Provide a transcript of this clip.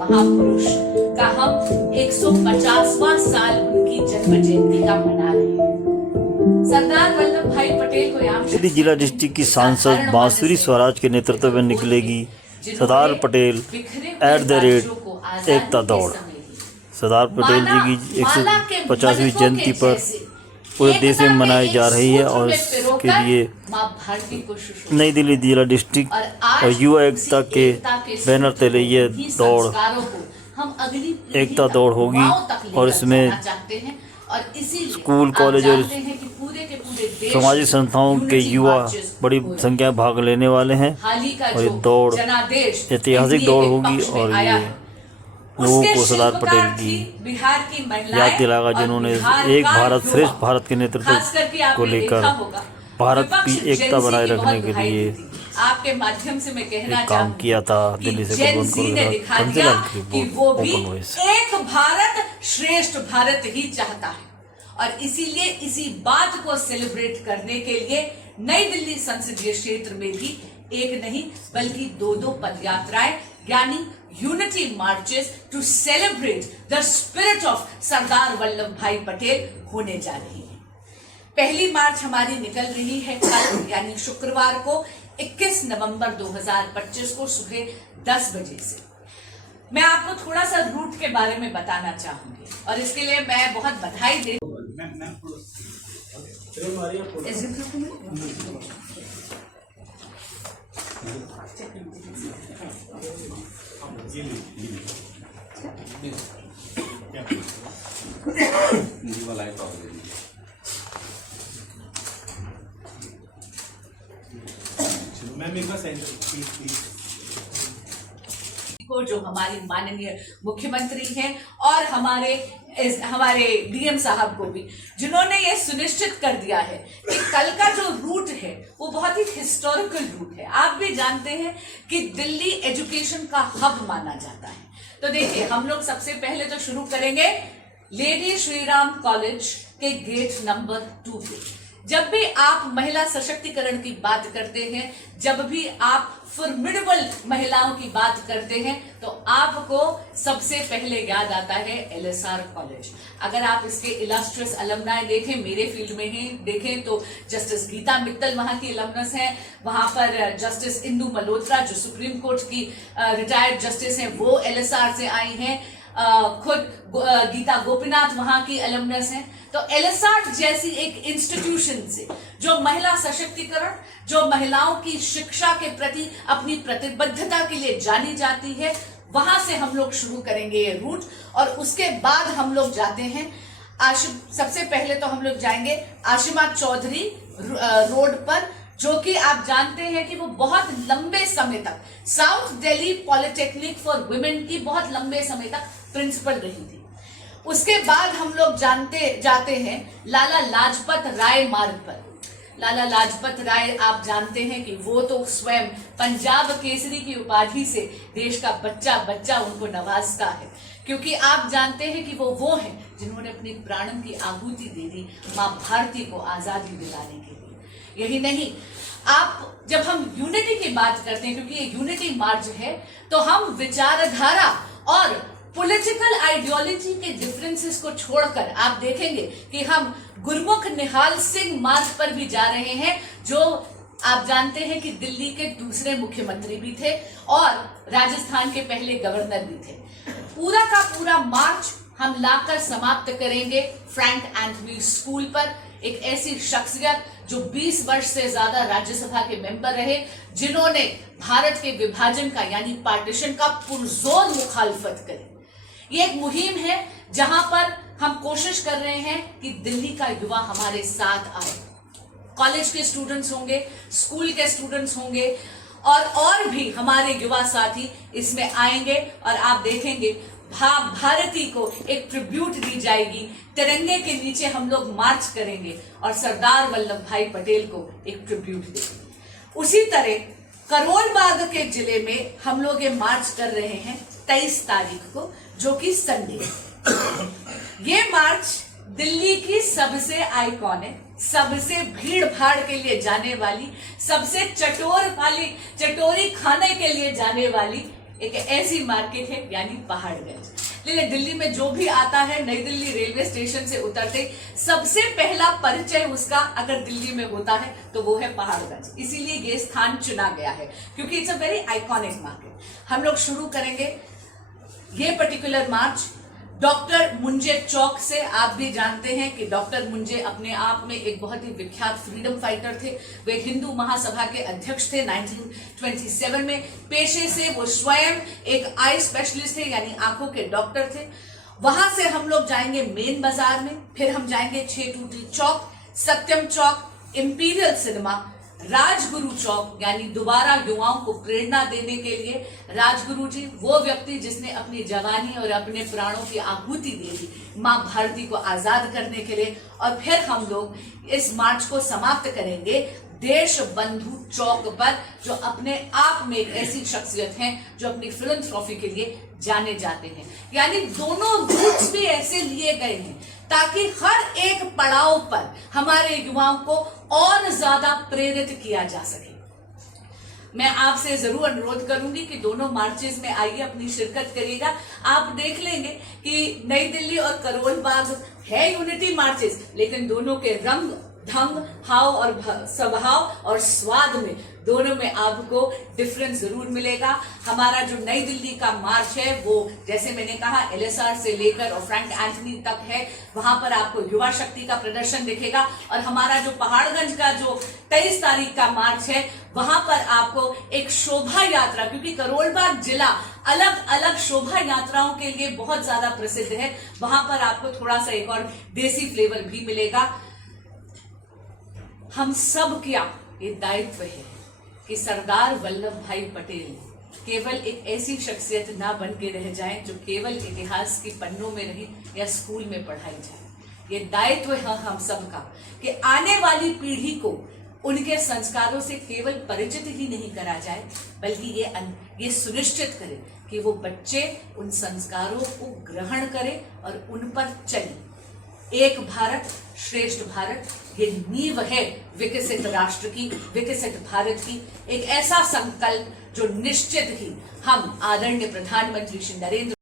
महापुरुष का हम 150वां साल उनकी जन्म जयंती का मना रहे हैं। सरदार वल्लभ भाई पटेल को यहाँ दिल्ली जिला डिस्ट्रिक्ट की सांसद बांसुरी स्वराज के नेतृत्व में निकलेगी सरदार पटेल @ एकता दौड़। सरदार पटेल जी की 150वीं जयंती पर पूरे देश में मनाई जा रही है और इसके लिए नई दिल्ली जिला डिस्ट्रिक्ट और युवा एकता के बैनर तले ये दौड़ एकता दौड़ होगी और इसमें स्कूल, कॉलेज और सामाजिक संस्थाओं के युवा बड़ी संख्या में भाग लेने वाले हैं और ये दौड़ ऐतिहासिक दौड़ होगी और ये लोगों को सरदार पटेल की याद दिलाएगा जिन्होंने एक भारत श्रेष्ठ भारत के नेतृत्व को लेकर भारत की एकता बनाए रखने के लिए आपके माध्यम से मैं कहना काम किया था। दिल्ली से कि वो भी एक भारत श्रेष्ठ भारत ही चाहता है और इसीलिए इसी बात को सेलिब्रेट करने के लिए नई दिल्ली संसदीय क्षेत्र में भी एक नहीं बल्कि 2 पदयात्राएं यानी unity marches to celebrate the spirit of Sardar Vallabh Bhai Patel होने जा रही है। पहली मार्च हमारी निकल रही है कल यानी शुक्रवार को 21 नवंबर 2025 को सुबह 10 बजे से। मैं आपको थोड़ा सा रूट के बारे में बताना चाहूंगी और इसके लिए मैं बहुत बधाई दे को जो हमारी माननीय मुख्यमंत्री हैं और हमारे डीएम साहब को भी जिन्होंने ये सुनिश्चित कर दिया है कि कल का जो रूट है वो बहुत ही हिस्टोरिकल रूट है। आप भी जानते हैं कि दिल्ली एजुकेशन का हब माना जाता है। तो देखिए हम लोग सबसे पहले तो शुरू करेंगे लेडी श्रीराम कॉलेज के गेट नंबर 2 पे। जब भी आप महिला सशक्तिकरण की बात करते हैं, जब भी आप फॉर्मिडेबल महिलाओं की बात करते हैं तो आपको सबसे पहले याद आता है LSR कॉलेज। अगर आप इसके इलस्ट्रियस अलमनाई देखें, मेरे फील्ड में ही देखें तो जस्टिस गीता मित्तल वहां की अलमनस है, वहां पर जस्टिस इंदु मल्होत्रा जो सुप्रीम कोर्ट की रिटायर्ड जस्टिस हैं वो LSR से आई हैं, खुद गीता गोपीनाथ वहां की अलमनस हैं। तो LSR जैसी एक इंस्टीट्यूशन से जो महिला सशक्तिकरण, जो महिलाओं की शिक्षा के प्रति अपनी प्रतिबद्धता के लिए जानी जाती है, वहां से हम लोग शुरू करेंगे ये रूट और उसके बाद हम लोग जाते हैं सबसे पहले तो हम लोग जाएंगे आशिमा चौधरी रोड पर, जो कि आप जानते हैं कि वो बहुत लंबे समय तक south Delhi polytechnic for women की बहुत लंबे समय तक प्रिंसिपल रही थी। उसके बाद हम लोग जाते हैं लाला लाजपत राय मार्ग पर। लाला लाजपत राय आप जानते हैं कि वो तो स्वयं पंजाब केसरी की उपाधि से देश का बच्चा बच्चा उनको नवाजता है, क्योंकि आप जानते हैं कि वो हैं जिन्होंने अपनी प्राणों की आहुति दे दी मां भारती को आजादी दिलाने के लिए। यही नहीं, आप जब हम यूनिटी की बात करते हैं, क्योंकि ये यूनिटी मार्च है, तो हम विचारधारा और पॉलिटिकल आइडियोलॉजी के डिफरेंसेस को छोड़कर आप देखेंगे कि हम गुरमुख निहाल सिंह मार्ग पर भी जा रहे हैं, जो आप जानते हैं कि दिल्ली के दूसरे मुख्यमंत्री भी थे और राजस्थान के पहले गवर्नर भी थे। पूरा का पूरा मार्च हम लाकर समाप्त करेंगे फ्रैंक एंथनी स्कूल पर, एक ऐसी शख्सियत जो 20 वर्ष से ज्यादा राज्यसभा के मेंबर रहे, जिन्होंने भारत के विभाजन का यानी पार्टीशन का पुरजोर मुखालफत करी। ये एक मुहिम है जहां पर हम कोशिश कर रहे हैं कि दिल्ली का युवा हमारे साथ आए। कॉलेज के स्टूडेंट्स होंगे, स्कूल के स्टूडेंट्स होंगे और भी हमारे युवा साथी इसमें आएंगे और आप देखेंगे भारती को एक ट्रिब्यूट दी जाएगी। तिरंगे के नीचे हम लोग मार्च करेंगे और सरदार वल्लभ भाई पटेल को एक ट्रिब्यूट देंगे। उसी तरह करोल बाग के जिले में हम लोग ये मार्च कर रहे हैं 23 तारीख को, जो कि संडे है। ये मार्च दिल्ली की सबसे आइकॉनिक, सबसे भीड़ भाड़ के लिए जाने वाली, सबसे चटोरी खाने के लिए जाने वाली एक ऐसी मार्केट है यानी पहाड़गंज। लेकिन दिल्ली में जो भी आता है, नई दिल्ली रेलवे स्टेशन से उतरते सबसे पहला परिचय उसका अगर दिल्ली में होता है तो वो है पहाड़गंज। इसीलिए ये स्थान चुना गया है क्योंकि it's a very iconic market. हम लोग शुरू करेंगे ये पर्टिकुलर मार्च डॉक्टर मुंजे चौक से। आप भी जानते हैं कि डॉक्टर मुंजे अपने आप में एक बहुत ही विख्यात फ्रीडम फाइटर थे। वे हिंदू महासभा के अध्यक्ष थे 1927 में। पेशे से वो स्वयं एक आई स्पेशलिस्ट थे यानी आंखों के डॉक्टर थे। वहां से हम लोग जाएंगे मेन बाजार में, फिर हम जाएंगे छेटूटी चौक, सत्यम चौक, इंपीरियल सिनेमा, राजगुरु चौक यानी दोबारा युवाओं को प्रेरणा देने के लिए राजगुरु जी, वो व्यक्ति जिसने अपनी जवानी और अपने प्राणों की आहुति दे दी मां भारती को आजाद करने के लिए। और फिर हम लोग इस मार्च को समाप्त करेंगे देश बंधु चौक पर, जो अपने आप में एक ऐसी शख्सियत हैं जो अपनी फिलैंथ्रोपी के लिए जाने जाते हैं। यानी दोनों रूट्स भी ऐसे लिए गए हैं ताकि हर एक पड़ाव पर हमारे युवाओं को और ज्यादा प्रेरित किया जा सके। मैं आपसे जरूर अनुरोध करूंगी कि दोनों मार्चेस में आइए, अपनी शिरकत करिएगा। आप देख लेंगे कि नई दिल्ली और करोल बाग है यूनिटी मार्चेस, लेकिन दोनों के रंग, ढंग, हाव और स्वभाव और स्वाद में दोनों में आपको डिफरेंस जरूर मिलेगा। हमारा जो नई दिल्ली का मार्च है वो जैसे मैंने कहा एलएसआर से लेकर और फ्रैंक एंथनी तक है। वहां पर आपको युवा शक्ति का प्रदर्शन दिखेगा। और हमारा जो पहाड़गंज का जो 23 तारीख का मार्च है वहां पर आपको एक शोभा यात्रा, क्योंकि करोलबाग जिला अलग अलग शोभा यात्राओं के लिए बहुत ज्यादा प्रसिद्ध है, वहां पर आपको थोड़ा सा एक और देसी फ्लेवर भी मिलेगा। हम सब क्या ये दायित्व है कि सरदार वल्लभ भाई पटेल केवल एक ऐसी शख्सियत ना बन के रह जाएं जो केवल इतिहास की पन्नों में रही या स्कूल में पढ़ाई जाए। ये दायित्व है हम सब का कि आने वाली पीढ़ी को उनके संस्कारों से केवल परिचित ही नहीं करा जाए, बल्कि ये सुनिश्चित करे कि वो बच्चे उन संस्कारों को ग्रहण करें और उन पर चले। एक भारत श्रेष्ठ भारत, ये नींव है विकसित राष्ट्र की, विकसित भारत की। एक ऐसा संकल्प जो निश्चित ही हम आदरणीय प्रधानमंत्री श्री नरेंद्र